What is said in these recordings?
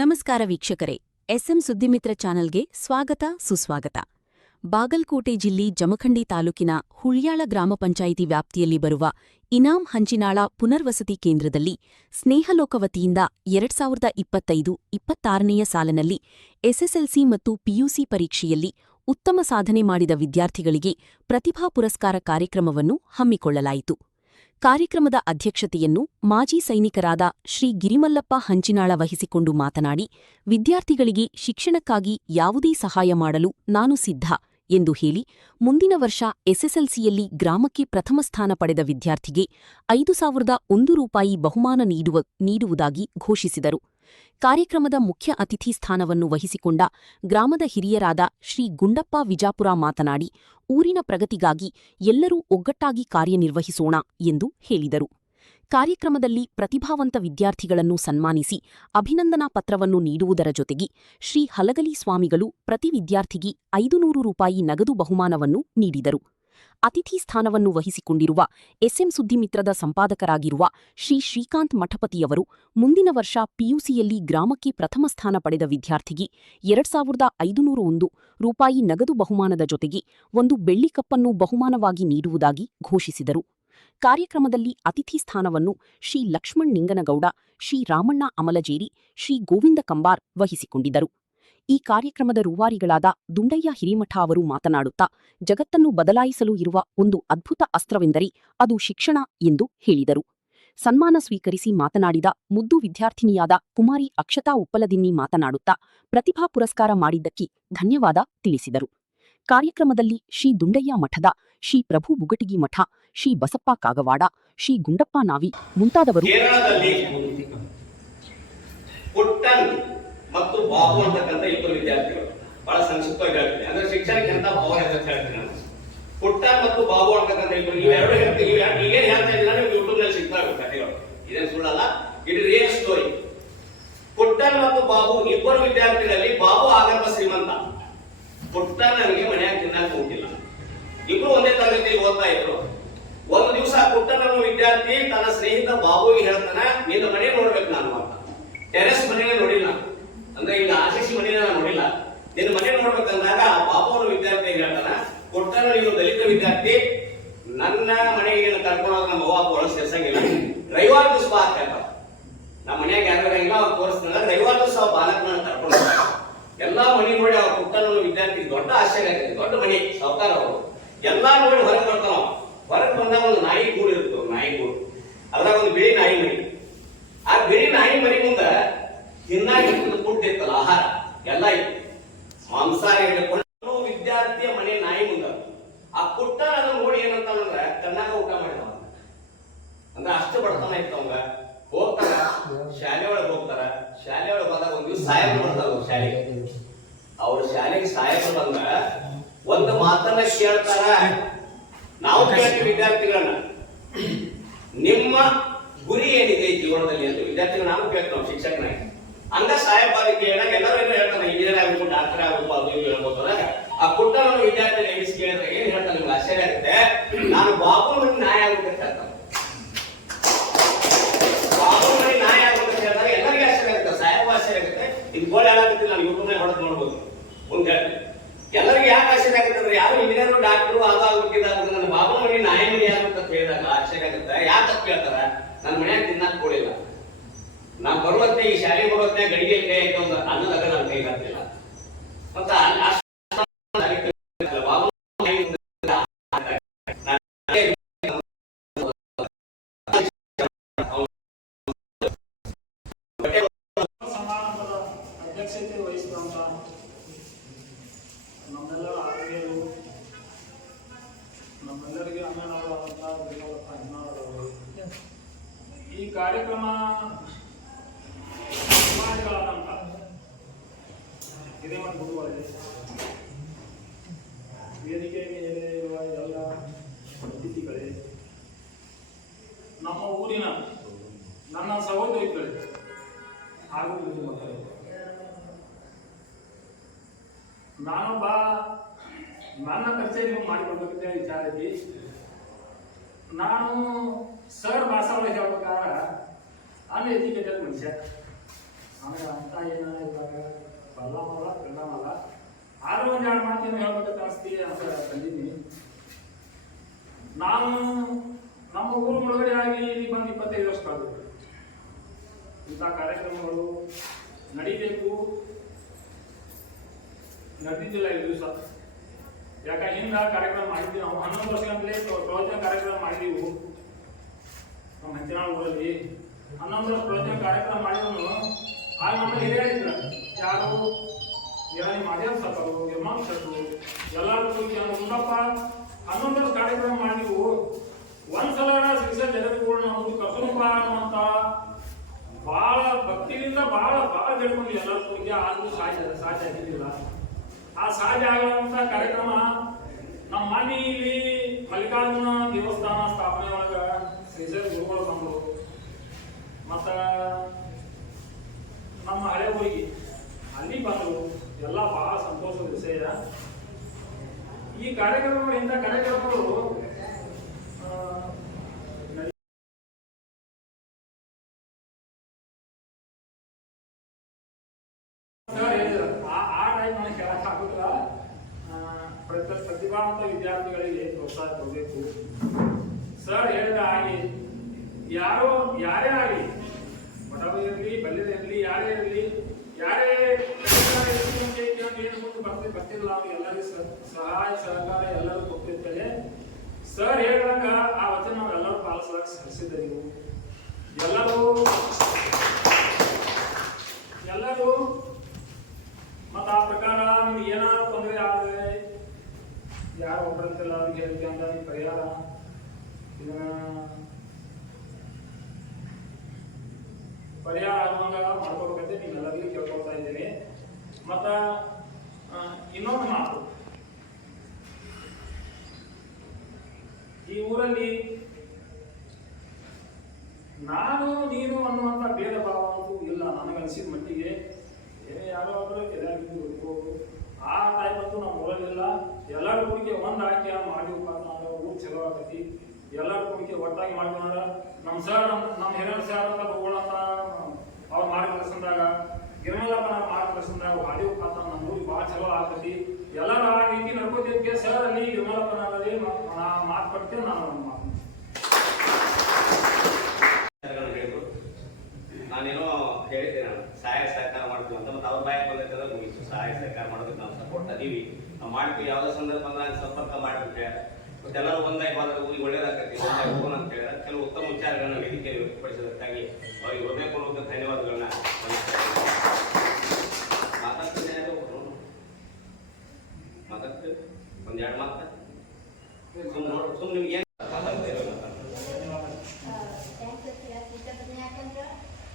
ನಮಸ್ಕಾರ ವೀಕ್ಷಕರೇ, ಎಸ್ಎಂ ಸುದ್ದಿಮಿತ್ರ ಚಾನೆಲ್ಗೆ ಸ್ವಾಗತ ಸುಸ್ವಾಗತ. ಬಾಗಲಕೋಟೆ ಜಿಲ್ಲೆ ಜಮಖಂಡಿ ತಾಲೂಕಿನ ಹುಳ್ಯಾಳ ಗ್ರಾಮ ಪಂಚಾಯಿತಿ ವ್ಯಾಪ್ತಿಯಲ್ಲಿ ಬರುವ ಇನಾಂ ಹಂಚಿನಾಳ ಪುನರ್ವಸತಿ ಕೇಂದ್ರದಲ್ಲಿ ಸ್ನೇಹಲೋಕ ವತಿಯಿಂದ 2025-26ನೇ ಸಾಲಿನಲ್ಲಿ ಎಸ್ಎಸ್ಎಲ್ಸಿ ಮತ್ತು ಪಿಯುಸಿ ಪರೀಕ್ಷೆಯಲ್ಲಿ ಉತ್ತಮ ಸಾಧನೆ ಮಾಡಿದ ವಿದ್ಯಾರ್ಥಿಗಳಿಗೆ ಪ್ರತಿಭಾ ಪುರಸ್ಕಾರ ಕಾರ್ಯಕ್ರಮವನ್ನು ಹಮ್ಮಿಕೊಳ್ಳಲಾಯಿತು. ಕಾರ್ಯಕ್ರಮದ ಅಧ್ಯಕ್ಷತೆಯನ್ನು ಮಾಜಿ ಸೈನಿಕರಾದ ಶ್ರೀ ಗಿರಿಮಲ್ಲಪ್ಪ ಹಂಚಿನಾಳ ವಹಿಸಿಕೊಂಡು ಮಾತನಾಡಿ, ವಿದ್ಯಾರ್ಥಿಗಳಿಗೆ ಶಿಕ್ಷಣಕ್ಕಾಗಿ ಯಾವುದೇ ಸಹಾಯ ಮಾಡಲು ನಾನು ಸಿದ್ಧ ಎಂದು ಹೇಳಿ, ಮುಂದಿನ ವರ್ಷ ಎಸ್ಎಸ್ಎಲ್ಸಿಯಲ್ಲಿ ಗ್ರಾಮಕ್ಕೆ ಪ್ರಥಮ ಸ್ಥಾನ ಪಡೆದ ವಿದ್ಯಾರ್ಥಿಗೆ 5,001 ರೂಪಾಯಿ ಬಹುಮಾನ ನೀಡುವುದಾಗಿ ಘೋಷಿಸಿದರು. ಕಾರ್ಯಕ್ರಮದ ಮುಖ್ಯ ಅತಿಥಿ ಸ್ಥಾನವನ್ನು ವಹಿಸಿಕೊಂಡ ಗ್ರಾಮದ ಹಿರಿಯರಾದ ಶ್ರೀ ಗುಂಡಪ್ಪ ವಿಜಾಪುರ ಮಾತನಾಡಿ, ಊರಿನ ಪ್ರಗತಿಗಾಗಿ ಎಲ್ಲರೂ ಒಗ್ಗಟ್ಟಾಗಿ ಕಾರ್ಯನಿರ್ವಹಿಸೋಣ ಎಂದು ಹೇಳಿದರು. ಕಾರ್ಯಕ್ರಮದಲ್ಲಿ ಪ್ರತಿಭಾವಂತ ವಿದ್ಯಾರ್ಥಿಗಳನ್ನು ಸನ್ಮಾನಿಸಿ ಅಭಿನಂದನಾ ಪತ್ರವನ್ನು ನೀಡುವುದರ ಜೊತೆಗೆ ಶ್ರೀ ಹಲಗಲಿ ಸ್ವಾಮಿಗಳು ಪ್ರತಿ ವಿದ್ಯಾರ್ಥಿಗೆ 500 ರೂಪಾಯಿ ನಗದು ಬಹುಮಾನವನ್ನು ನೀಡಿದರು. ಅತಿಥಿ ಸ್ಥಾನವನ್ನು ವಹಿಸಿಕೊಂಡಿರುವ ಎಸ್ಎಂ ಸುದ್ದಿಮಿತ್ರದ ಸಂಪಾದಕರಾಗಿರುವ ಶ್ರೀ ಶ್ರೀಕಾಂತ್ ಮಠಪತಿಯವರು ಮುಂದಿನ ವರ್ಷ ಪಿಯುಸಿಯಲ್ಲಿ ಗ್ರಾಮಕ್ಕೆ ಪ್ರಥಮ ಸ್ಥಾನ ಪಡೆದ ವಿದ್ಯಾರ್ಥಿಗೆ 2,501 ರೂಪಾಯಿ ನಗದು ಬಹುಮಾನದ ಜೊತೆಗೆ ಒಂದು ಬೆಳ್ಳಿ ಕಪ್ಪನ್ನು ಬಹುಮಾನವಾಗಿ ನೀಡುವುದಾಗಿ ಘೋಷಿಸಿದರು. ಕಾರ್ಯಕ್ರಮದಲ್ಲಿ ಅತಿಥಿ ಸ್ಥಾನವನ್ನು ಶ್ರೀ ಲಕ್ಷ್ಮಣ್ ನಿಂಗನಗೌಡ, ಶ್ರೀ ರಾಮಣ್ಣ ಅಮಲಜೇರಿ, ಶ್ರೀ ಗೋವಿಂದ ಕಂಬಾರ್ ವಹಿಸಿಕೊಂಡಿದ್ದರು. ಈ ಕಾರ್ಯಕ್ರಮದ ರೂವಾರಿಗಳಾದ ದುಂಡಯ್ಯ ಹಿರೇಮಠ ಅವರು ಮಾತನಾಡುತ್ತಾ, ಜಗತ್ತನ್ನು ಬದಲಾಯಿಸಲು ಇರುವ ಒಂದು ಅದ್ಭುತ ಅಸ್ತ್ರವೆಂದರೆ ಅದು ಶಿಕ್ಷಣ ಎಂದು ಹೇಳಿದರು. ಸನ್ಮಾನ ಸ್ವೀಕರಿಸಿ ಮಾತನಾಡಿದ ಮುದ್ದು ವಿದ್ಯಾರ್ಥಿನಿಯಾದ ಕುಮಾರಿ ಅಕ್ಷತಾ ಉಪ್ಪಲದಿನ್ನಿ ಮಾತನಾಡುತ್ತಾ, ಪ್ರತಿಭಾ ಪುರಸ್ಕಾರ ಮಾಡಿದ್ದಕ್ಕೆ ಧನ್ಯವಾದ ತಿಳಿಸಿದರು. ಕಾರ್ಯಕ್ರಮದಲ್ಲಿ ಶ್ರೀ ದುಂಡಯ್ಯ ಮಠದ ಶ್ರೀ ಪ್ರಭು ಬುಗಟಿಗಿ ಮಠ, ಶ್ರೀ ಬಸಪ್ಪ ಕಾಗವಾಡ, ಶ್ರೀ ಗುಂಡಪ್ಪ ನಾವಿ ಮುಂತಾದವರು ಮತ್ತು ಬಾಬು ಅಂತಕ್ಕಂಥ ಇಬ್ಬರು ವಿದ್ಯಾರ್ಥಿಗಳು. ಬಹಳ ಸಂಕ್ಷಿಪ್ತವಾಗಿ ಹೇಳ್ತೀನಿ, ಅಂದ್ರೆ ಶಿಕ್ಷಣಕ್ಕೆ ಅಂತ ಭಾವ ಅಂತ ಹೇಳ್ತೀನಿ ನಾನು. ಪುಟ್ಟನ್ ಮತ್ತು ಬಾಬು ಅಂತಕ್ಕಂಥ ಇಬ್ಬರು, ಇವೆರಡು ಹೇಳ್ತೀನಿ. ಈಗೇನ್ ಹೇಳ್ತಾ ಇದ್ದೀರಾ ನೀವು ಯೂಟ್ಯೂಬ್ ನಲ್ಲಿ ಸಿಗ್ತಾವೆ ಕಥೆಗಳು, ಇದೇನು ಸುಳ್ಳಲ್ಲ, ಇಟ್ ಇಸ್ ರಿಯಲ್ ಸ್ಟೋರಿ. ಪುಟ್ಟನ್ ಮತ್ತು ಬಾಬು ಇಬ್ಬರು ವಿದ್ಯಾರ್ಥಿಗಳಲ್ಲಿ ಬಾಬು ಆಗರ್ಭ ಶ್ರೀಮಂತ. ಪುಟ್ಟನ್ ನನಗೆ ಮನೆಯಾಗ ತಿನ್ನಕ್ಕೆ ಹೋಗಿಲ್ಲ. ಇಬ್ರು ಒಂದೇ ತರಗತಿಯಲ್ಲಿ ಓದ್ತಾ ಇದ್ರು. ಒಂದು ದಿವಸ ಪುಟ್ಟನ್ ಅನ್ನೋ ವಿದ್ಯಾರ್ಥಿ ತನ್ನ ಸ್ನೇಹಿತ ಬಾಬುಗೆ ಹೇಳ್ತಾನೆ, ನಿನ್ನ ಮನೆ ನೋಡ್ಬೇಕು ನಾನು ಅಂತ. ಟೆರೆಸ್ ಮನೆಯೇ ನೋಡಿಲ್ಲ, ಅಂದ್ರೆ ಈಗ ಆಶಿಸಿ ಮನೆಯ ನೋಡಿಲ್ಲ, ನಿನ್ನ ಮನೆ ನೋಡ್ಬೇಕಂದಾಗ ಬಾಬು ಅವರ ವಿದ್ಯಾರ್ಥಿ ಹೇಳ್ತಾನ, ಕೊಟ್ಟನ ನೀವು ದಲಿತ ವಿದ್ಯಾರ್ಥಿ, ನನ್ನ ಮನೆಗೆ ಕರ್ಕೊಂಡೋಗ ನಮ್ಮ ಅವ್ವ ಒಳಗೆ ಸೇರ್ಸಂಗಿಲ್ಲ, ರವಿವಾರ ದಿವಸ ಬಾ ಅಂತ ಹೇಳ್ತಾರ. ನಮ್ಮ ಮನೆಯಾಗ ಯಾರಿಲ್ಲ ಅವ್ರು ತೋರಿಸ್ತಾನ, ರವಿವಾರ ದಿವಸ ಅವ್ ಬಾಲಕನ ಕರ್ಕೊಂಡು ಎಲ್ಲಾ ಮನೆ ನೋಡಿ ಅವ್ರ ಪುಟ್ಟನ ವಿದ್ಯಾರ್ಥಿ ದೊಡ್ಡ ಆಶ್ಚರ್ಯ ಆಗ್ತದೆ. ದೊಡ್ಡ ಮನೆ ಸಾವುಕಾರ ಅವರು ಎಲ್ಲಾ ನೋಡಿ ಹೊರಗೆ ಬರ್ತಾನ. ಹೊರಗೆ ಬಂದಾಗ ಒಂದು ನಾಯಿ ಗೂಡು ಇರುತ್ತೆ, ಒಂದು ನಾಯಿ ಗೂಡು, ಅದ್ರಾಗ ಒಂದು ಬಿಳಿ ನಾಯಿ ಮರಿ. ಆ ಬಿಳಿ ನಾಯಿ ಮರಿ ಮುಂದ ತಿನ್ನಾಗಿ ಫುಡ್ ಇತ್ತಲ್ಲ, ಆಹಾರ ಎಲ್ಲ ಇತ್ತು, ಮಾಂಸಾಹಾರ ಹಿಡ್ಕೊಂಡು ವಿದ್ಯಾರ್ಥಿಯ ಮನೆ ನಾಯಿ ಮುಂದ. ಆ ಪುಟ್ಟ ಅದನ್ನ ನೋಡಿ ಏನಂತಾನಂದ್ರ ಕಣ್ಣಾಗ ಊಟ ಮಾಡಿದ, ಅಂದ್ರೆ ಅಷ್ಟು ಬಡತನ ಇತ್ತು ಅವಂಗ. ಹೋಗ್ತಾರ ಶಾಲೆ ಒಳಗೆ ಹೋಗ್ತಾರ, ಶಾಲೆ ಒಳಗೆ ಬಂದಾಗ ಒಂದ್ ದಿವ್ಸ ಸಾಹೇಬರು ಬರ್ತಾರ ಶಾಲೆಗೆ. ಅವ್ರ ಶಾಲೆಗೆ ಸಾಹೇಬರು ಬಂದ ಒಂದು ಮಾತನ್ನ ಕೇಳ್ತಾರ. ನಾವು ಕೇಳ್ತೀವಿ ವಿದ್ಯಾರ್ಥಿಗಳನ್ನ, ನಿಮ್ಮ ಗುರಿ ಏನಿದೆ ಜೀವನದಲ್ಲಿ ಅಂತ ವಿದ್ಯಾರ್ಥಿಗಳು ನಾವು ಕೇಳ್ತಾವ ಶಿಕ್ಷಕನಾಗಿ. ಹಂಗ ಸಾಹೇಬಾದಿ ಕೇಳಿದಾಗ ಎಲ್ಲರೂ ಏನು ಹೇಳ್ತಾನೆ, ಇಂಜಿನಿಯರ್ ಆಗಬೇಕು, ಡಾಕ್ಟರ್ ಆಗಬೇಕು, ಅದು ಇದು ಹೇಳ್ಬೋದಾಗ ಆ ಪುಟ್ಟನ ವಿದ್ಯಾರ್ಥಿ ಎಣಿಸಿ ಕೇಳಿದ್ರೆ ಏನ್ ಹೇಳ್ತಾನೆ, ನಿಮ್ಗೆ ಆಶ್ಚರ್ಯ ಆಗುತ್ತೆ, ನಾನು ಬಾಬು ಮನೆ ನಾಯ ಆಗ್ಬೇಕಂತ ಹೇಳ್ತಾನೆ. ಬಾಬು ಮನೆ ನಾಯ ಆಗ್ಬೇಕಂತ ಹೇಳಿದಾಗ ಎಲ್ಲರಿಗೂ ಆಶ್ಚರ್ಯ ಆಗುತ್ತೆ, ಸಾಹೇಬ ಆಶ್ಚರ್ಯ ಆಗುತ್ತೆ. ಇದು ಗೋಳಿ ಹಾಳಾಗುತ್ತಿಲ್ಲ, ನಾನು ಯೂಟ್ಯೂಬ್ ನಲ್ಲಿ ಹೊಡೆದು ನೋಡ್ಬೋದು. ಮುಂದೆ ಹೇಳ್ತೀನಿ, ಎಲ್ಲರಿಗೂ ಯಾಕೆ ಆಶ್ಚರ್ಯ ಆಗುತ್ತೆ ಅಂದ್ರೆ ಯಾರು ಇಂಜಿನಿಯರ್ ಡಾಕ್ಟರ್ ಆಗೋಗ್ಬಿಟ್ಟಿದ್ದಾರೆ, ನನ್ನ ಬಾಬು ಮನೆ ನಾಯ ಮನೆ ಆಗುತ್ತೆ ಅಂತ ಹೇಳಿದಾಗ ಆಶ್ಚರ್ಯ ಆಗುತ್ತೆ. ಯಾಕೆ ತಪ್ಪು ಕೇಳ್ತಾರ, ನನ್ನ ಮನ್ಯಾಗ ತಿನ್ನಕ್ ಕೊಡಿಲ್ಲ, ನಾನ್ ಬರುವಂತೆ ಈ ಶಾಲೆ ಬರುವಂತೆ ಗಡಿಗೆ ಕೈ ಒಂದು ಅನ್ನದಾಗ ನನ್ನ ಕೈ ಹಾಕ್ತಿಲ್ಲ ಅಂತ ಅಧ್ಯಕ್ಷತೆ ವಹಿಸಿದಂತ ನಮ್ಮೆಲ್ಲರ ಆತ್ಮೀಯರು, ನಮ್ಮೆಲ್ಲರಿಗೆ ಅಣ್ಣನವರಾದಂತಹ ಗಿರಿಮಲ್ಲಪ್ಪ ಹಂಚಿನಾಳರವರು, ಈ ಕಾರ್ಯಕ್ರಮ ಸಮಾಜಗಳಾದಂಥ ಹಿರೇಮಠ ಗುರುಗಳೇ, ವೇದಿಕೆಗೆ ಇರುವ ಎಲ್ಲ ಅತಿಥಿಗಳೇ, ನಮ್ಮ ಊರಿನ ನನ್ನ ಸಹೋದರಿಗಳೇ ಹಾಗೂ ಮಕ್ಕಳೇ, ನಾನೊಬ್ಬ ನನ್ನ ಪರಿಚಯ ನೀವು ಮಾಡಿಕೊಡ್ಬೇಕಂತ ವಿಚಾರಕ್ಕೆ ನಾನು ಸರ್ ಭಾಷಾ ಒಳಗೆ ಹೇಳ್ಬೇಕಾದ್ರೆ ಅನ್ಎಜುಕೇಟೆಡ್ ಮನುಷ್ಯ. ನನಗೆ ಅಂತ ಏನ ಇವಾಗ ಬಲ್ಲಮಲ್ಲ ಬೆಲ್ಲಮಲ್ಲ ಆದ್ರೂ ಒಂದು ಎರಡು ಮಾತೇನು ಹೇಳ್ಬೇಕಂತ ಅನಿಸ್ತೀವಿ ಅಂತ ಬಂದಿದ್ದೀನಿ. ನಾನು ನಮ್ಮ ಊರು ಒಳಗಡೆ ಆಗಿ ಇಲ್ಲಿ ಬಂದು 25 ವರ್ಷ ಕಳೆದಿತ್ತು. ಇಂಥ ಕಾರ್ಯಕ್ರಮಗಳು ನಡೀಬೇಕು, ನಡೆದಿದ್ದಿಲ್ಲ ಈ ದಿವಸ. ಯಾಕೆ ಹಿಂದ ಕಾರ್ಯಕ್ರಮ ಮಾಡಿದ್ವಿ ನಾವು 11 ವರ್ಷ ಅಂತಲೇ ಪ್ರವಚನ ಕಾರ್ಯಕ್ರಮ ಮಾಡಿದೀವು ನಮ್ಮ ಹಂಚಿನಾಳ ಊರಲ್ಲಿ. 11 ವರ್ಷ ಪ್ರವಚನ ಕಾರ್ಯಕ್ರಮ ಮಾಡಿದ್ರು ಆಗ ನಮ್ಮ ಹಿರಿಯರಿದ್ರು ಯಾರು ಯಾರಿ ಮಾಡ್ಯಾರ ಸತ್ತರು ಯಮಾನ್ ಸತ್ತು ಎಲ್ಲರೂ ಗುಂಡಪ್ಪ 11 ವರ್ಷ ಕಾರ್ಯಕ್ರಮ ಮಾಡಿದೀವು. ಒಂದ್ಸಲ ಶ್ರೀಸ ಜಗದ್ಗುರು ನಮ್ಮದು ಕರ್ಸೋಣಪ್ಪ ಅನ್ನುವಂತ ಬಹಳ ಭಕ್ತಿಯಿಂದ ಬಹಳ ಬೇಡ್ಕೊಂಡು ಎಲ್ಲರೂ ಕೂಡಿಗೆ ಆದ್ರೂ ಸಾಧ್ಯ ಆಗಿದ್ದಿಲ್ಲ. ಆ ಸಾಧ್ಯ ಆಗುವಂತ ಕಾರ್ಯಕ್ರಮ ನಮ್ಮ ಮನೆ ಇಲ್ಲಿ ಮಲ್ಲಿಕಾರ್ಜುನ ದೇವಸ್ಥಾನ ಸ್ಥಾಪನೆ ಒಳಗ ಶ್ರೀಸರ್ ಗುರುಗಳು ಬಂದರು. ಮತ್ತ ನಮ್ಮ ಹಳೆ ಊರಿಗೆ ಅಲ್ಲಿ ಬಂದರು. ಎಲ್ಲ ಬಹಳ ಸಂತೋಷದ ವಿಷಯ. ಈ ಕಾರ್ಯಕ್ರಮಗಳು ಇಂಥ ಕಾರ್ಯಕ್ರಮಗಳು ಆ ಟೈಮ್ ನನಗೆ ಹೇಳಕ್ ಆಗುದಿಲ್ಲ. ಪ್ರತಿಭಾವಂತ ವಿದ್ಯಾರ್ಥಿಗಳಿಗೆ ಪ್ರೋತ್ಸಾಹ ಕೊಡಬೇಕು. ಸರ್ ಹೇಳಿದ ಹಾಗೆ ಯಾರೇ ಆಗಲಿ ಬಡವ ಇರಲಿ ಬಲ್ಲಿದ ಇರಲಿ ಯಾರೇ ಇರಲಿ ಯಾರೇ ಏನು ಮುಂದೆ ಬರ್ತಿಲ್ಲ ನಾವು ಎಲ್ಲರಿಗೂ ಸಹಾಯ ಸಹಕಾರ ಎಲ್ಲರೂ ಕೊಟ್ಟಿರ್ತೇವೆ. ಸರ್ ಹೇಳಿದಾಗ ಆ ವಚನ ನಾವೆಲ್ಲರೂ ಪಾಲಿಸೋಕೆ ಶ್ರಮಿಸಿದ್ದೆವು. ಎಲ್ಲರೂ ಮತ್ತು ಆ ಪ್ರಕಾರ ನಿಮ್ಗೆ ಏನಾದ್ರು ತೊಂದರೆ ಆದರೆ ಯಾರು ಒಬ್ಬರಂತೆಲ್ಲ ಅವ್ರಿಗೆ ಹೇಳಿಕೆ ಅಂತ ನೀವು ಪರಿಹಾರ ಆಗುವಂಗ ಮಾಡ್ಕೋಬೇಕಂತ ನೀವೆಲ್ಲರಿಗೂ ಕೇಳ್ಕೊಳ್ತಾ ಇದ್ದೀನಿ. ಮತ್ತ ಇನ್ನೊಂದು ಮಾತು, ಈ ಊರಲ್ಲಿ ನಾನು ನೀನು ಅನ್ನುವಂಥ ಭೇದ ಭಾವ ಅಂತೂ ಇಲ್ಲ ನನಗನ್ಸಿದ ಮಟ್ಟಿಗೆ. ಯಾರೋ ಒಬ್ಬರು ಎಲ್ಲರಿಗೂ ಹುಡ್ಕೋದು ಆ ಟೈಪ್ ಅಂತೂ ನಮ್ಮ ಊರಲ್ಲಿಲ್ಲ. ಎಲ್ಲರೂ ಕುಡಿಕೆ ಒಂದು ಆಯ್ಕೆ ಮಾಡಿ ನಾವು ಊರು ಚಲೋ ಆಗತಿ. ಎಲ್ಲರೂ ಕುಡಿಕೆ ಒಟ್ಟಾಗಿ ಮಾಡ್ಕೊಂಡ ನಮ್ಮ ಸರ್ ನಮ್ಮ ಹಿರಿಯರ ಸರ್ ಅಂತ ಹೋಗೋಣಂತ ಅವ್ರ ಮಾರ್ಗದರ್ಶನದಾಗ ಗಿರಿಮಲ್ಲಪ್ಪನ ಮಾರ್ಗದರ್ಶನದಾಗ ಹಾಡಿ ಉಪಾತ ನಮ್ಮ ಊರಿಗೆ ಭಾಳ ಚಲೋ ಆಗ್ತತಿ. ಎಲ್ಲರೂ ಆ ರೀತಿ ನಡ್ಕೋತಿದ್ಕೆ ಸರ್ ಅಲ್ಲಿ ಗಿರಿಮಲ್ಲಪ್ಪನಲ್ಲಿ ಮಾತು ಕೊಡ್ತೇವೆ. ನಾನೇನೋ ಹೇಳಿದ್ದೆ, ನಾನು ಸಹಾಯ ಸಹಕಾರ ಮಾಡ್ತೀವಿ ಅಂತ. ಮತ್ತೆ ಅವ್ರ ಬಾಯ್ ಬಂದೈತೆ ಮುಗಿತು. ಸಹಾಯ ಸಹಕಾರ ಮಾಡೋದಕ್ಕೆ ನಾವು ಸಪೋರ್ಟ್ ಅದೀವಿ, ನಾವು ಮಾಡ್ತೀವಿ. ಯಾವುದೇ ಸಂದರ್ಭ ಬಂದಾಗ ಸಂಪರ್ಕ ಮಾಡಿಬಿಟ್ರೆ ಮತ್ತೆ ಎಲ್ಲರೂ ಒಂದಾಗಿ ಬಂದ್ರೆ ಊರಿಗೆ ಒಳ್ಳೇದಾಗತ್ತೆ, ಒಂದಾಗಿ ಹೋಗೋಣ ಅಂತ ಹೇಳಿದ್ರೆ ಕೆಲವು ಉತ್ತಮ ವಿಚಾರಗಳನ್ನ ವೇದಿಕೆ ವ್ಯಕ್ತಪಡಿಸೋದಕ್ಕಾಗಿ ಅವರಿಗೆ ಹೃದಯಪೂರ್ವಕ ಧನ್ಯವಾದಗಳನ್ನ ಮಾತಾಡ್ತೀವಿ. ಒಂದೆರಡು ಮಾತು ಸುಮ್ಮನೆ ನಿಮ್ಗೆ ಏನು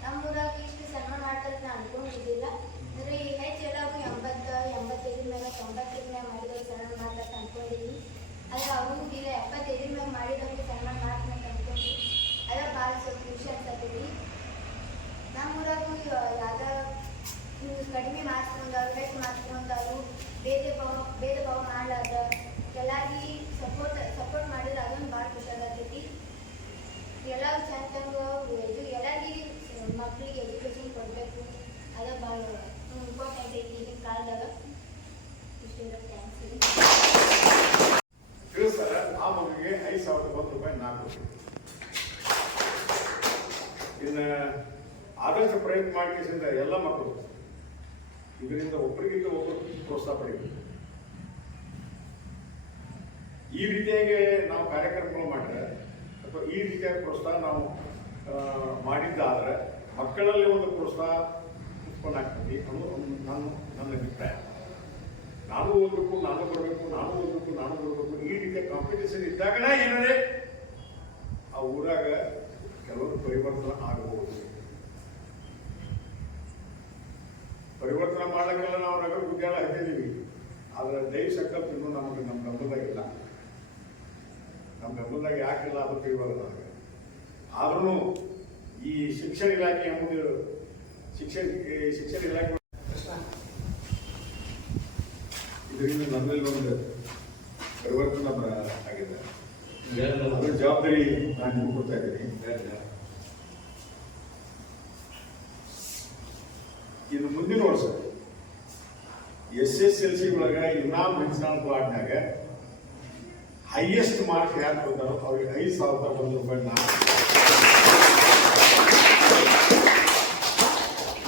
ನಮ್ಮೂರಾಗ ಇಷ್ಟು ಸನ್ಮಾನ ಮಾಡ್ತಾರೆ ನಾನು ಅನ್ಕೊಂಡಿದ್ದಿಲ್ಲ. ಅಂದ್ರೆ ಹೆಚ್ಚೆಲ್ಲರೂ 85 ಮೇಲೆ 90 ಮೇಲೆ ಮಾಡಿದವ್ರು ಸನ್ಮಾನ ಮಾಡ್ತಾರೆ ಅನ್ಕೊಂಡಿದ್ದೀನಿ. ಆದ್ರೆ ಅವ್ರಿಗೂ ಈಗ 75 ಮೇಲೆ ಮಾಡಿದವ್ರಿಗೆ ಸನ್ಮಾನ ಮಾಡ್ತಾರೆ ಅನ್ಕೊಂಡ್ರಿ. ಅದ ಭಾಳ ಸ್ವಲ್ಪ ಖುಷಿ ಅನ್ಸತ್ತೀವಿ. ನಮ್ಮೂರಾಗೂ ಯಾವ್ದ ಕಡಿಮೆ ಮಾಡ್ಸ್ಕೊಂಡವ್ರು ಹೆಚ್ಚು ಮಾಡ್ಸ್ಕೊಂಡವ್ರು ಭೇದ ಭಾವ ಮಾಡ್ಲಾರ್ದ ಎಲ್ಲಾರ್ಗಿ ಸಪೋರ್ಟ್ ಮಾಡಿದ್ರೆ ಅದೊಂದು ಭಾಳ ಖುಷಿ ಆಗತೈತಿ. ಎಲ್ಲರೂ ಚಂದ ಎಲ್ಲರಿಗೂ ಮಕ್ಕಳಿಗೆ ಎಜುಕೇಶನ್ ಕೊಡಬೇಕು. ಅದ ಭಾಳ ಇಂಪಾರ್ಟೆಂಟ್ ಐತಿ ಈಗಿನ ಕಾಲದಾಗ. ಇಷ್ಟೆಲ್ಲ ಥ್ಯಾಂಕ್ಸ್. ತಿಳಿಸ್ತಾರೆ ಆ ಮಗುವಿಗೆ 5,001 ರೂಪಾಯಿ ನಾನು ಕೊಡ್ತೀನಿ. ಇನ್ನು ಆದರ್ಶ ಪ್ರಯತ್ನ ಮಾಡಿಕೆಸಿಂದ ಎಲ್ಲ ಮಕ್ಕಳು ಇದರಿಂದ ಒಬ್ಬರಿಗಿಂತ ಒಬ್ಬರು ಪ್ರೋತ್ಸಾಹ ಪಡೆಯಬೇಕು. ಈ ರೀತಿಯಾಗಿ ನಾವು ಕಾರ್ಯಕ್ರಮಗಳು ಮಾಡಿದ್ರೆ ಅಥವಾ ಈ ರೀತಿಯಾಗಿ ಪ್ರೋತ್ಸಾಹ ನಾವು ಮಾಡಿದ್ದಾದ್ರೆ ಮಕ್ಕಳಲ್ಲಿ ಒಂದು ಪ್ರೋತ್ಸಾಹ ಉತ್ಪನ್ನ ಆಗ್ತದೆ ಅನ್ನೋದು ನನ್ನ ಅಭಿಪ್ರಾಯ. ನಾನು ಓದಬೇಕು, ನಾನು ಬರಬೇಕು, ನಾನು ಓದಬೇಕು, ನಾನು ಬರಬೇಕು, ಈ ರೀತಿಯ ಕಾಂಪಿಟೇಷನ್ ಇದ್ದಾಗಲೇ ಏನಾದ್ರೆ ಆ ಊರಾಗ ಕೆಲವರು ಪರಿವರ್ತನೆ ಆಗಬಹುದು. ಪರಿವರ್ತನೆ ಮಾಡಕ್ಕೆಲ್ಲ ನಾವು ನಗರ ವಿದ್ಯಾಲಯ ಹಾಕಿದ್ದೀವಿ. ಆದರೆ ದೈವ ಸಂಕಲ್ಪ ಇನ್ನೂ ನಮ್ಮ ಬೆಂಬಲದಾಗಿಲ್ಲ. ನಮ್ಮ ಬೆಂಬಲದಾಗ ಯಾಕಿಲ್ಲ ಅದು ತಿಳಿಬಲ್ಲ ನನಗೆ. ಆದ್ರೂ ಈ ಶಿಕ್ಷಣ ಇಲಾಖೆ ಎಂಬುದು ಶಿಕ್ಷಣ ಇಲಾಖೆ ಇದರಿಂದ ನನ್ನಲ್ಲಿ ಒಂದು ಪರಿವರ್ತನೆ ಆಗಿದೆ. ಅದ್ರ ಜವಾಬ್ದಾರಿ ನಾನು ನಿಮ್ಗೆ ಕೊಡ್ತಾ ಇದ್ದೀನಿ. ಮುಂದಿನ ವರ್ಷ SSLC ಒಳಗೆ ಇನಾಮ್ ಹಂಚಿನಾಳ್ ಪ್ಲಾಟ್ನಾಗ ಹೈಯೆಸ್ಟ್ ಮಾರ್ಕ್ಸ್ ಯಾರು ಕೊಡ್ತಾರೋ ಅವ್ರಿಗೆ 5,001 ರೂಪಾಯಿ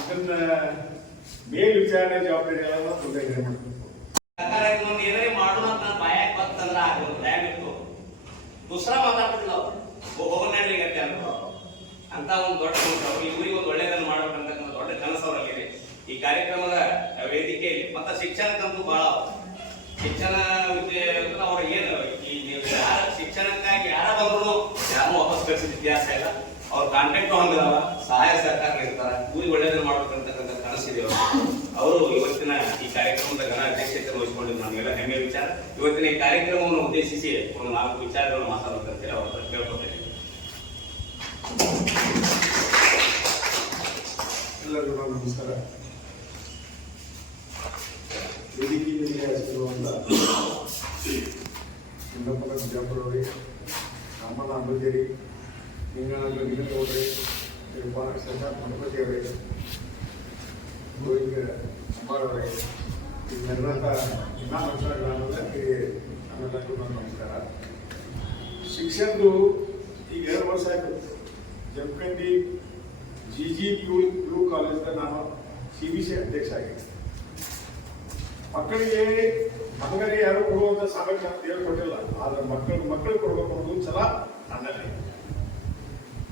ಇದನ್ನ ಮೇಲ್ವಿಚಾರಣೆ ಜವಾಬ್ದಾರಿ ಎಲ್ಲ ತೊಂದರೆ ಮಾಡ್ತಾರೆ. ಏನಾರೇ ಮಾಡೋಣ ಅಂತ ಬಾಯಾಗ ಬಂತಂದ್ರೆ ಆಗೋದು ದಯವಿಟ್ಟು ದುಸರಾ ಮಾತಾಡ್ತಿಲ್ಲ ಹೋಗೋಣಕ್ಕೆ ಅಂತ ಒಂದು ದೊಡ್ಡ ಊರಿಗೆ ಒಂದು ಒಳ್ಳೆಯದನ್ನು ಮಾಡ್ಬೇಕಂತಕ್ಕಂಥ ದೊಡ್ಡ ಕನಸು ಅವರಲ್ಲಿದೆ. ಈ ಕಾರ್ಯಕ್ರಮದ ವೇದಿಕೆಯಲ್ಲಿ ಮತ್ತೆ ಶಿಕ್ಷಣಕ್ಕಂತೂ ಬಹಳ ಶಿಕ್ಷಣ ಅವ್ರ ಏನು ಈ ಶಿಕ್ಷಣಕ್ಕಾಗಿ ಯಾರ ಬಂದ್ರು ಯಾರು ವಾಪಸ್ ಕಳಿಸಿದ ಇತಿಹಾಸ ಇಲ್ಲ. ಅವ್ರ ಕಾಂಟ್ಯಾಕ್ಟ್ ಹೊಂದಿದಾವ, ಸಹಾಯ ಸಹಕಾರ ಇರ್ತಾರ, ಊರಿಗೆ ಒಳ್ಳೆಯದನ್ನು ಮಾಡ್ಬೇಕಂತಕ್ಕಂಥ ಕನಸಿದೆ ಅವರು. ಇವತ್ತಿನ ಈ ಕಾರ್ಯಕ್ರಮದ ಘನ ಅಧ್ಯಕ್ಷತೆ ವಹಿಸಿಕೊಂಡಿದ್ದು ನಮಗೆಲ್ಲ ಹೆಮ್ಮೆಯ ವಿಚಾರ. ಇವತ್ತಿನ ಈ ಕಾರ್ಯಕ್ರಮವನ್ನು ಉದ್ದೇಶಿಸಿ ಒಂದು 4 ವಿಚಾರಗಳನ್ನು ಮಾತಾಡಬೇಕಂತೇಳಿ ಅವ್ರ ಹತ್ರ ಕೇಳ್ಕೊತೇನೆ. ಎಲ್ಲರಿಗೂ ನಮಸ್ಕಾರ. ವೇದಿಕೆಯಲ್ಲಿ ಹಚ್ಚಿರುವಂಥ ಗುಂಡಪ್ಪನ ಬಿಜಾಪುರವರಿಗೆ, ರಾಮಣ್ಣ ಅಂಬಜೇರಿ, ನಿಂಗಣ್ಣ ನಿಗನಗೌಡ್ರಿ, ಸರ್ಕಾರ ಗಣಪತಿ ಅವರಿಗೆ, ಗೋವಿಂದ ಕುಮಾರ್ ಅವರಿಗೆ, ಈ ನೆರವಂತ ಇನಾಮ್ ಹಂಚಿನಾಳ್ ಗ್ರಾಮದ ನಮ್ಮೆಲ್ಲರಿಗೂ ನಮಸ್ಕಾರ. ಶಿಕ್ಷಣದ್ದು ಈಗ 2 ವರ್ಷ ಆಯಿತು. ಜಮಖಂಡಿ GG ಕಾಲೇಜ್ದ ನಾನು CBC ಅಧ್ಯಕ್ಷ ಆಗಿದ್ದೆ. ಮಕ್ಕಳಿಗೆ ನಮಗರೆ ಯಾರು ಕೊಡುವಂಥ ಸಾಮರ್ಥ್ಯ ದೇವರು ಕೊಟ್ಟಿಲ್ಲ, ಆದ್ರೆ ಮಕ್ಕಳಿಗೆ ಕೊಡಬೇಕು ಅನ್ನೋದು ಛಲ ನನ್ನಲ್ಲಿ.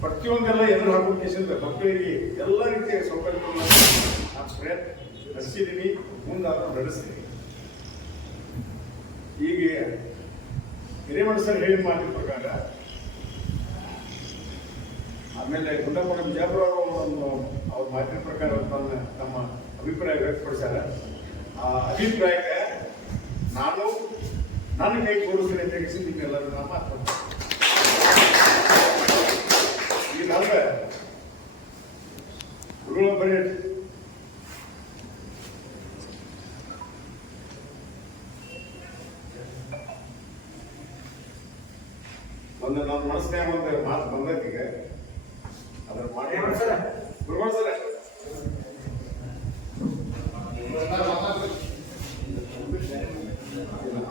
ಪ್ರತಿಯೊಂದೆಲ್ಲ ಎದುರು ಹಾಕೋಕೆ ಮಕ್ಕಳಿಗೆ ಎಲ್ಲ ರೀತಿಯ ಸೌಕರ್ಯಗಳನ್ನು ನಾನು ಪ್ರಯತ್ನ ನಡೆಸಿದ್ದೀನಿ, ಮುಂದಾದ್ರೂ ನಡೆಸ್ತೀನಿ. ಈಗ ಹಿರೇಮಠ ಸರ್ ಹೇಳಿ ಮಾಡಿದ ಪ್ರಕಾರ, ಆಮೇಲೆ ಗುಂಡಪ್ಪನ ಬಿಜಾಪುರ ಅವ್ರ ಮಾತಿನ ಪ್ರಕಾರ ತಮ್ಮ ಅಭಿಪ್ರಾಯ ವ್ಯಕ್ತಪಡಿಸ್ಯಾರ. ಆ ಅಭಿಪ್ರಾಯಕ್ಕೆ ನಾನು ನನ್ನ ಕೈ ತೋರಿಸ್ತೀನಿ ಅಂತ ಹೇಳಿ ನಿಮ್ಮೆಲ್ಲರೂ ನಾ ಮಾತಾಡ್ತೀನಿ. ಈಗಂದ್ರೆ ಗುರುಗಳ ಬರೀ ಒಂದು ನನ್ನ ಮನಸ್ಸಿನಾಗ ಒಂದು ಮಾತು ಬಂದೈತಿಗೆ ಅದನ್ನ ಮಾಡಿ ಗುರುಗಳು ಸರ್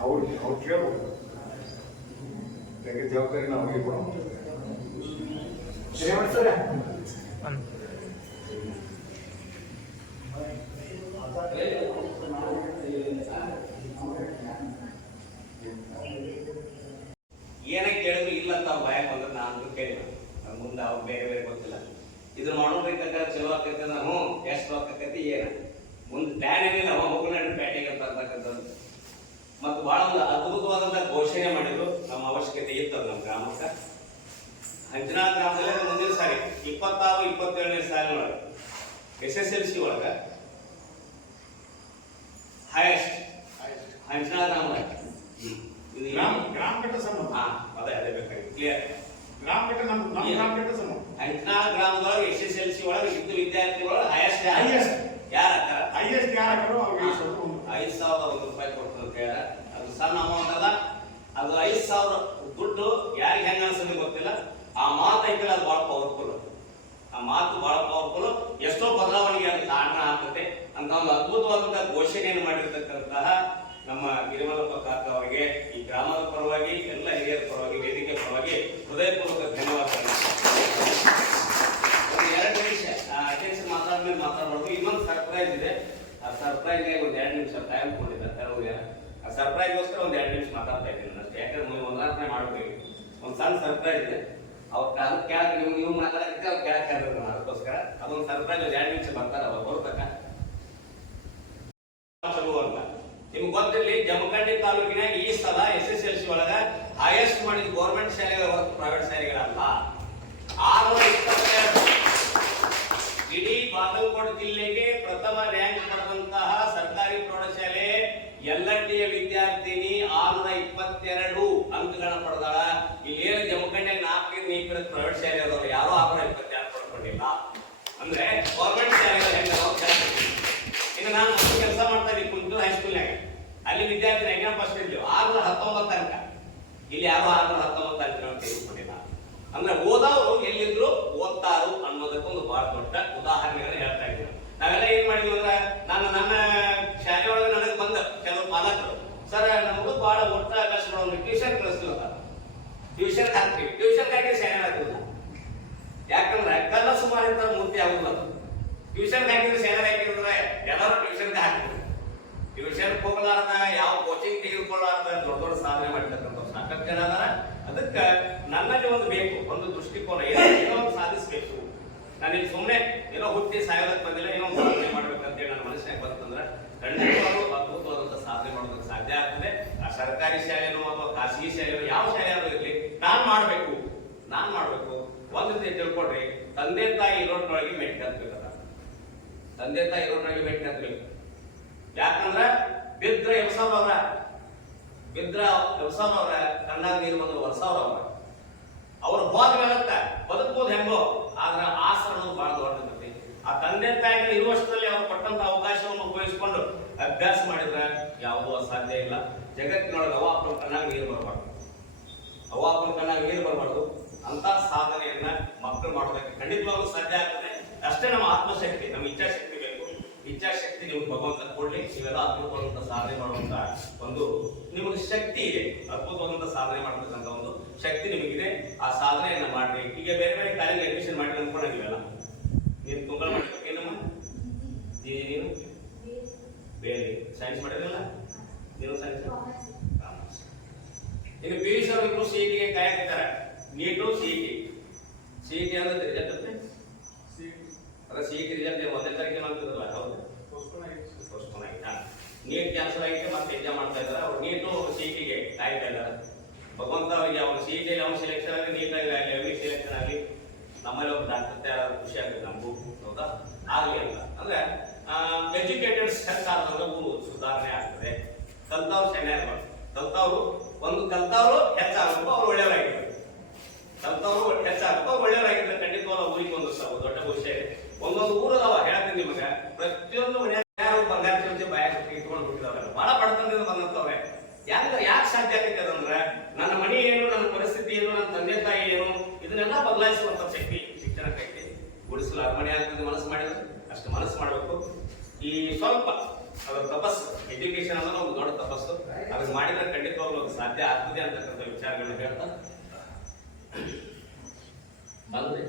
ಅವ್ರು ಕೇಳ್ಬೇಕು, ಯಾಕೆ ಜವಾಬ್ದಾರಿ ನಾವು ಅವ್ರಿಗೆ ಕೊಡೋದು. ಏನೇ ಕೇಳಿದ್ರು ಇಲ್ಲ ಅಂತ ಅವ್ರು ಭಯ ಬಂದ್ರೆ ನಾನು ಕೇಳಿಲ್ಲ. ಅದು ಮುಂದೆ ಅವ್ರು ಬೇರೆ ಬೇರೆ ಗೊತ್ತಿಲ್ಲ. ಇದನ್ನ ಮಾಡೋದಕ್ಕೆ ಚಲೋ ಆಕೈತೆ, ನಾನು ಎಷ್ಟು ಆಕೈತಿ ಏನ ಮುಂದೆ ಪ್ಲಾನ್ ಏನಿಲ್ಲ, ಹೋಗೋಣ ಬ್ಯಾಟಿಂಗ್ ಅಂತ ಅಂತಕ್ಕಂಥದ್ದು. ಮತ್ತು ಬಹಳ ಒಂದು ಅದ್ಭುತವಾದಂಥ ಘೋಷಣೆ ಮಾಡಿದ್ರು. ನಮ್ಮ ಅವಶ್ಯಕತೆ ಇತ್ತು ನಮ್ಮ ಗ್ರಾಮಕ್ಕೆ. ಹಂಚಿನಾಳ್ ಗ್ರಾಮದಲ್ಲಿ ಮುಂದಿನ ಸಾರಿ 26-27ನೇ ಸಾಲಿನೊಳಗೆ SSLC ಒಳಗೆ ಹೈಯೆಸ್ಟ್ ಹಂಚಿನಾಳ್ ಗ್ರಾಮ ಕಟ್ಟ ಸಂಬಂಧ. ಅದೇ ಬೇಕಾಗಿ ಕ್ಲಿಯರ್. ಗ್ರಾಮ ಕಟ್ಟ ಸಂಬಂಧ. ಹಂಚಿನಾಳ್ ಗ್ರಾಮದೊಳಗೆ SSLC ಒಳಗೆ ಇದ್ದು ವಿದ್ಯಾರ್ಥಿಗಳು ಹೈಯೆಸ್ಟ್ ಯಾರು ಹೈಯೆಸ್ಟ್ ಯಾರು 5,001 ರೂಪಾಯಿ ಕೊಡ್ತಾರೆ ಅಂತ ಹೇಳ. ಅದು ಸಣ್ಣ ಅಮೌಂಟ್ ಅಲ್ಲ, ಅದು 5,000 ದುಡ್ಡು ಯಾರಿಗೆ ಹೆಂಗ ಅನ್ಸೋದು ಗೊತ್ತಿಲ್ಲ. ಆ ಮಾತು ಐತಲ್ಲ, ಅದು ಬಹಳ ಪವರ್ಫುಲ್. ಆ ಮಾತು ಬಹಳ ಪವರ್ಫುಲ್. ಎಷ್ಟೋ ಬದಲಾವಣೆಗೆ ಅದು ಕಾರಣ ಆಗ್ತದೆ ಅಂತ ಒಂದು ಅದ್ಭುತವಾದಂತಹ ಘೋಷಣೆಯನ್ನು ಮಾಡಿರ್ತಕ್ಕಂತಹ ನಮ್ಮ ಗಿರಿಮಲ್ಲಪ್ಪ ಕಾಕ ಅವರಿಗೆ ಈ ಗ್ರಾಮದ ಪರವಾಗಿ, ಎಲ್ಲ ಹಿರಿಯರ ಪರವಾಗಿ, ವೇದಿಕೆ ಪರವಾಗಿ ಹೃದಯಪೂರ್ವಕ ಧನ್ಯವಾದಗಳು. ಒಂದು 2 ನಿಮಿಷ ಅಧ್ಯಕ್ಷ ಮಾತಾದ್ಮೇಲೆ ಮಾತಾಡ್ಬಾರ್ದು. ಇನ್ನೊಂದು ಸರ್ಪ್ರೈಸ್ ಇದೆ. ಆ ಸರ್ಪ್ರೈಸ್ಗೆ ಒಂದು 2 ನಿಮಿಷ ಟೈಮ್ ಕೊಟ್ಟಿದ್ದಾರೆ. ಆ ಸರ್ಪ್ರೈಸ್ಗೋಸ್ಕರ ಒಂದು 2 ನಿಮಿಷ ಮಾತಾಡ್ತಾ ಇದ್ದೀನಿ ಅಷ್ಟೇ. ಯಾಕಂದ್ರೆ ಒಂದಾರ್ಪಣೆ ಮಾಡಬೇಕು. ಒಂದು ಸಣ್ಣ ಸರ್ಪ್ರೈಸ್ ಇದೆ. ಅವ್ರ ಕೆಳಗೆ ನೀವು ಮಾತಾಡೋದಕ್ಕೆ ಅವ್ರು ಕೆಳಗೆ ಕರೆದ್ರು. ಅದಕ್ಕೋಸ್ಕರ ಅದೊಂದು ಸರ್ಪ್ರೈಸ್ 2 ನಿಮಿಷ ಬರ್ತಾರೆ. ಅವ್ರು ಬರ್ತಕ್ಕ ಅಂತ ನಿಮ್ಗೆ ಗೊತ್ತಿರಲಿ, ಜಮಖಂಡಿ ತಾಲೂಕಿನಾಗ ಈ ಸಲ SSLC ಒಳಗ ಹೈಯೆಸ್ಟ್ ಮಾಡಿದ ಗೌರ್ಮೆಂಟ್ ಶಾಲೆಗಳ ಹೊರತು ಪ್ರೈವೇಟ್ ಶಾಲೆಗಳಲ್ಲ. 622 ಇಡೀ ಬಾಗಲಕೋಟೆ ಜಿಲ್ಲೆಗೆ ಪ್ರಥಮ ರ್ಯಾಂಕ್ ಪಡೆದಂತಹ ಸರ್ಕಾರಿ ಪ್ರೌಢಶಾಲೆ ಯಲ್ಲಟ್ಟಿಯ ವಿದ್ಯಾರ್ಥಿನಿ 622 ಅಂಕಗಳನ್ನ ಪಡೆದಾಳ. ಇಲ್ಲೇನು ಜಮಖಂಡಿಯಾಗ 4 ಪ್ರೈವೇಟ್ ಶಾಲೆ ಅದವರು ಯಾರು 622 ಪಡ್ಕೊಂಡಿಲ್ಲ. ಅಂದ್ರೆ ಗೌರ್ಮೆಂಟ್ ಶಾಲೆಗಳು ಹೆಂಗ. ಇನ್ನು ನಾನು ಕೆಲಸ ಮಾಡ್ತಾ ಇದ್ದೀನಿ ಕುಂಟೂರು ಹೈಸ್ಕೂಲ್ನಾಗ. ಅಲ್ಲಿ ವಿದ್ಯಾರ್ಥಿ ಎಕ್ಸಾಮ್ ಫಸ್ಟ್ ಇದ್ವಿ 619 ಅಂಕ. ಇಲ್ಲಿ ಯಾರು 619 ಅಂಕಗಳನ್ನು ತೆಗೆದುಕೊಂಡಿಲ್ಲ. ಅಂದ್ರೆ ಓದವರು ಎಲ್ಲಿದ್ರು ಓದ್ತಾರು ಅನ್ನೋದಕ್ಕೊಂದು ಬಹಳ ದೊಡ್ಡ ಉದಾಹರಣೆಗಳನ್ನ ಹೇಳ್ತಾ ಇದ್ದೀವಿ. ನಾವೆಲ್ಲ ಏನ್ ಮಾಡಿದ್ವಿ ಅಂದ್ರೆ ಟ್ಯೂಷನ್ ಹಾಕಿದ್ರೆ ಶಾಲೆ ಹಾಕಿದ್ರೆ ಎಲ್ಲರೂ ಟ್ಯೂಷನ್ಗೆ ಹಾಕ್ತಾರೆ. ಟ್ಯೂಷನ್ ಹೋಗಲಾರ್ದ ಯಾವ ಕೋಚಿಂಗ್ ತೆಗೆದುಕೊಳ್ಳಾರ್ದ ದೊಡ್ಡ ದೊಡ್ಡ ಸಾಧನೆ ಮಾಡಿರ್ತಕ್ಕಂಥ ಸಾಕಷ್ಟು ಜನ ಅದಾರ. ಅದಕ್ಕೆ ನನ್ನಲ್ಲಿ ಒಂದು ಬೇಕು, ಒಂದು ದೃಷ್ಟಿಕೋನ, ಏನೋ ಒಂದು ಸಾಧಿಸಬೇಕು. ನಾನು ಇಲ್ಲಿ ಸುಮ್ಮನೆ ಏನೋ ಹುಟ್ಟಿ ಸಾಯೋದಕ್ಕೆ ಬಂದಿಲ್ಲ, ಏನೋ ಒಂದು ಸಾಧನೆ ಮಾಡ್ಬೇಕಂತೇಳಿ ನನ್ನ ಮನಸ್ಸಿನಾಗ ಬಂತಂದ್ರೆ ಖಂಡಿತವಾಗ್ಲೂ ಅದ್ಭುತವಾದಂಥ ಸಾಧನೆ ಮಾಡೋದಕ್ಕೆ ಸಾಧ್ಯ ಆಗ್ತದೆ. ಆ ಸರ್ಕಾರಿ ಶಾಲೆನೋ ಅಥವಾ ಖಾಸಗಿ ಶಾಲೆನೋ ಯಾವ ಶಾಲೆ ಆದ್ರೂ ಇರಲಿ, ನಾನ್ ಮಾಡ್ಬೇಕು. ಒಂದು ರೀತಿ ತಿಳ್ಕೊಡ್ರಿ, ತಂದೆ ತಾಯಿ ಇರೋದ್ರೊಳಗೆ ಮೆಟ್ಟಿ ಹತ್ಬೇಕಲ್ಲ, ತಂದೆ ತಾಯಿ ಇರೋದ್ರೊಳಗೆ ಮೆಟ್ಟಿ ಹತ್ಬೇಕು. ಯಾಕಂದ್ರ ಬಿದ್ರ ಎಬ್ಸವ್ರ ಕಣ್ಣಾಗ ನೀರು ಬಂದ್ರು ವರ್ಷವ್ರ ಅವ್ರು ಹೋದ ಮೇಲತ್ತ ಬದುಕೋದು ಹೆಂಗೋ, ಆದ್ರ ಆಸರ ಅನ್ನೋದು ಬಹಳ ದೊಡ್ಡದೈತಿ. ಆ ತಂದೆ ತಾಯಿಗಳು ಇರುವಷ್ಟರಲ್ಲಿ ಅವ್ರು ಕೊಟ್ಟಂತ ಅವಕಾಶವನ್ನು ಉಪಯೋಗಿಸಿಕೊಂಡು ಅಭ್ಯಾಸ ಮಾಡಿದ್ರೆ ಯಾವುದೂ ಅಸಾಧ್ಯ ಇಲ್ಲ. ಜಗತ್ತಿನೊಳಗೆ ಅವ್ವಾಪನ ಕಣ್ಣಾಗ ನೀರು ಬರಬಾರ್ದು. ಅಂತ ಸಾಧನೆಯನ್ನ ಮಕ್ಕಳು ಮಾಡೋದಕ್ಕೆ ಖಂಡಿತವಾಗ್ಲೂ ಸಾಧ್ಯ ಆಗ್ತದೆ. ಅಷ್ಟೇ ನಮ್ಮ ಆತ್ಮಶಕ್ತಿ, ನಮ್ಮ ಇಚ್ಛಾಶಕ್ತಿ ಬೇಕು. ಇಚ್ಛಾಶಕ್ತಿ ನಿಮ್ಗೆ ಭಗವಂತ ಕೊಡ್ಲಿ. ನೀವೆಲ್ಲ ಅದ್ಭುತವಾದಂತ ಸಾಧನೆ ಮಾಡುವಂತ ಒಂದು ನಿಮಗೆ ಶಕ್ತಿ ಇದೆ, ಅದ್ಭುತವಾದಂತ ಸಾಧನೆ ಮಾಡತಕ್ಕಂಥ ಒಂದು ಶಕ್ತಿ ನಿಮಗಿದೆ. ಆ ಸಾಧನೆಯನ್ನ ಮಾಡ್ರಿ. ಈಗ ಬೇರೆ ಬೇರೆ ಕಾಲೇಜ್ ಅಡ್ಮಿಷನ್ ಮಾಡಿ ಅನ್ಕೊಂಡಿಲ್ಲ, ನೀನು ತುಂಗಳ ಮಾಡ್ಬೇಕೇನಮ್ಮ? ನೀನು ಬೇರೆ ಸೈನ್ಸ್ ಮಾಡಿರಲ್ಲ, ನೀನು ಸೈನ್ಸ್. ಇನ್ನು PUC ಅವರು CET ಕಾಯಕಿದ್ದಾರೆ. ನೀಟು CET ಅಂದ್ರೆ ರಿಸಲ್ಟ್ ಅದ CET ರಿಸಲ್ಟ್ 1ನೇ ತಾರೀಕಿಗೆ ಮಾಡ್ತಿದ್ರಲ್ಲ, ಹೌದು ಪೋಸ್ಟ್ಪೋನ್ ಆಯ್ತಾ? ನೀಟ್ ಕ್ಯಾನ್ಸಲ್ ಆಗಿ ಮತ್ತೆ ಎಕ್ಸಾಮ್ ಮಾಡ್ತಾ ಇದ್ದಾರೆ. ಅವ್ರು ನೀಟು CETಗೆ ಕಾಯ್ತಾ ಇದ್ದಾರೆ. ಭಗವಂತ ಅವರಿಗೆ ಅವ್ನು CET ಅವ್ನು ಸೆಲೆಕ್ಷನ್ ಆಗಲಿ, ನೀಟಾಗಿ ಆಗಲಿ, ಅವ್ರಿಗೆ ಸೆಲೆಕ್ಷನ್ ಆಗಲಿ. ನಮ್ಮಲ್ಲಿ ಒಬ್ಬ ಡಾಕ್ಟರ್ ಯಾರಾದ್ರೂ ಖುಷಿ ಆಗುತ್ತೆ ನಮಗೂ, ಹೌದಾ? ಆಗಲಿ ಅಂತ ಅಂದ್ರೆ ಎಜುಕೇಟೆಡ್ ಸರ್ಕಾರದವರ ಊರು ಸುಧಾರಣೆ ಆಗ್ತದೆ. ಕಲ್ತವ್ರು ಚೆನ್ನಾಗಿ ಕಲ್ತವ್ರು ಹೆಚ್ಚಾಗಬೇಕು, ಅವ್ರು ಒಳ್ಳೆಯವರಾಗಿರ್ಬೇಕು. ಕಲ್ತವ್ರು ಹೆಚ್ಚಾಗಬೇಕು, ಅವ್ರು ಒಳ್ಳೆಯವರಾಗಿರ್ಬೇಕು. ಖಂಡಿತವಾಗ್ಲೂ ಊರಿಗೆ ಒಂದು ದೊಡ್ಡ ವಿಷಯ ಇದೆ. ಒಂದೊಂದು ಊರದವ ಹೇಳ್ತೀನಿ ನಿಮಗೆ, ಪ್ರತಿಯೊಂದು ಮನೆಯಾರು ಬಂಗಾರ ಚಮಚೆ ಬಾಯ ಇಟ್ಕೊಂಡು ಬಿಟ್ಟಿದವ್ರೆ, ಬಹಳ ಬಡತನದಿಂದ ಬಂದಂತವ್ರೆ. ಯಾಕೆ ಸಾಧ್ಯ ಆಗ್ತೈತೆ ಅದಂದ್ರೆ ನನ್ನ ಮನೆ ಏನು, ನನ್ನ ಪರಿಸ್ಥಿತಿ ಏನು, ನನ್ನ ತಂದೆ ತಾಯಿ ಏನು, ಇದನ್ನೆಲ್ಲ ಬದಲಾಯಿಸುವಂತ ಶಕ್ತಿ ಶಿಕ್ಷಣಕ್ಕೈತಿ. ಗುಡಿಸಲು ಅರಮನೆ ಆಗ್ತದೆ ಮನಸ್ಸು ಮಾಡಿದ್ರೆ, ಅಷ್ಟು ಮನಸ್ಸು ಮಾಡಬೇಕು. ಈ ಸ್ವಲ್ಪ ಅದರ ತಪಸ್ಸು, ಎಜುಕೇಶನ್ ಅನ್ನೋದು ಒಂದು ದೊಡ್ಡ ತಪಸ್ಸು. ಅದನ್ನ ಮಾಡಿದ್ರೆ ಖಂಡಿತವಾಗ್ಲೂ ಅದು ಸಾಧ್ಯ ಆಗ್ತದೆ ಅಂತಕ್ಕಂಥ ವಿಚಾರಗಳನ್ನ ಹೇಳ್ತಾ ಬಂದ್ರಿ.